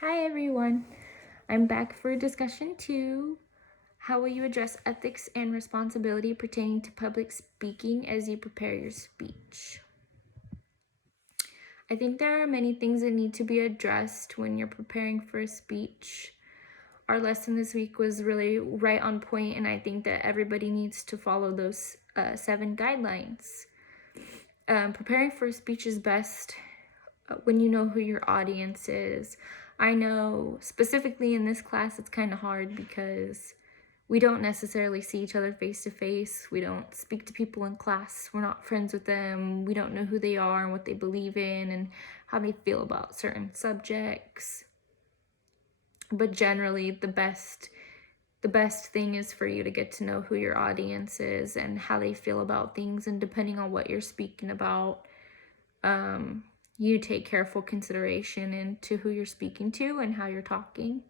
Hi everyone, I'm back for discussion 2. How will you address ethics and responsibility pertaining to public speaking as you prepare your speech? I think there are many things that need to be addressed when you're preparing for a speech. Our lesson this week was really right on point, and I think that everybody needs to follow those 7 guidelines. Preparing for a speech is best when you know who your audience is. I know specifically in this class it's kind of hard because we don't necessarily see each other face to face. We don't speak to people in class. We're not friends with them. We don't know who they are and what they believe in and how they feel about certain subjects. But generally the best thing is for you to get to know who your audience is and how they feel about things, and depending on what you're speaking about, you take careful consideration into who you're speaking to and how you're talking.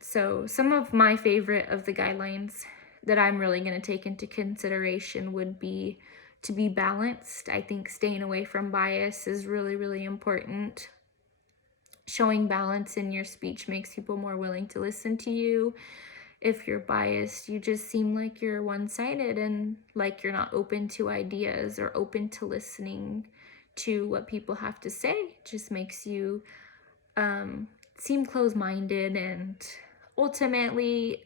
So some of my favorite of the guidelines that I'm really going to take into consideration would be to be balanced. I think staying away from bias is really, really important. Showing balance in your speech makes people more willing to listen to you. If you're biased, you just seem like you're one-sided and like you're not open to ideas or open to listening to what people have to say. It just makes you seem closed-minded, and ultimately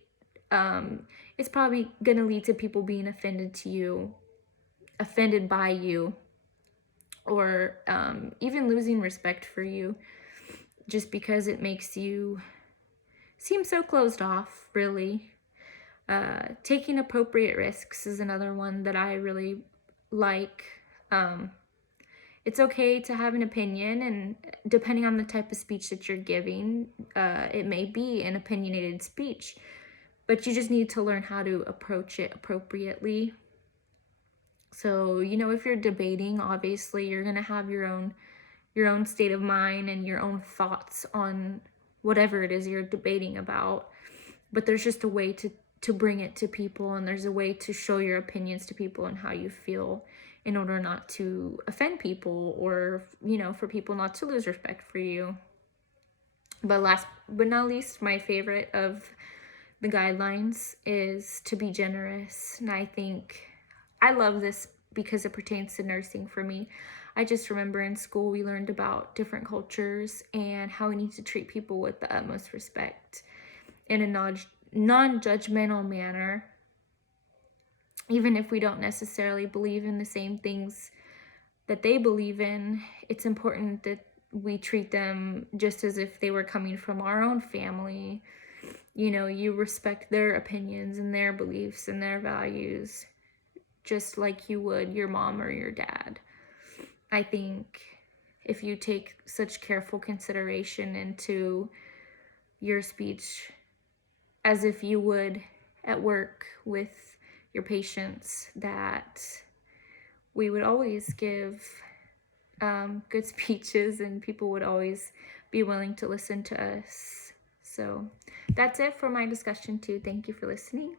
it's probably gonna lead to people being offended by you, or even losing respect for you, just because it makes you seem so closed off, really. Taking appropriate risks is another one that I really like. It's okay to have an opinion, and depending on the type of speech that you're giving, it may be an opinionated speech, but you just need to learn how to approach it appropriately. So, if you're debating, obviously you're going to have your own state of mind and your own thoughts on whatever it is you're debating about, but there's just a way to bring it to people, and there's a way to show your opinions to people and how you feel, in order not to offend people, or for people not to lose respect for you. But last but not least, my favorite of the guidelines is to be generous. And I think I love this because it pertains to nursing for me. I just remember in school we learned about different cultures and how we need to treat people with the utmost respect in a non-judgmental manner. Even if we don't necessarily believe in the same things that they believe in, it's important that we treat them just as if they were coming from our own family. You respect their opinions and their beliefs and their values, just like you would your mom or your dad. I think if you take such careful consideration into your speech as if you would at work with your patients, that we would always give good speeches and people would always be willing to listen to us. So that's it for my discussion 2. Thank you for listening.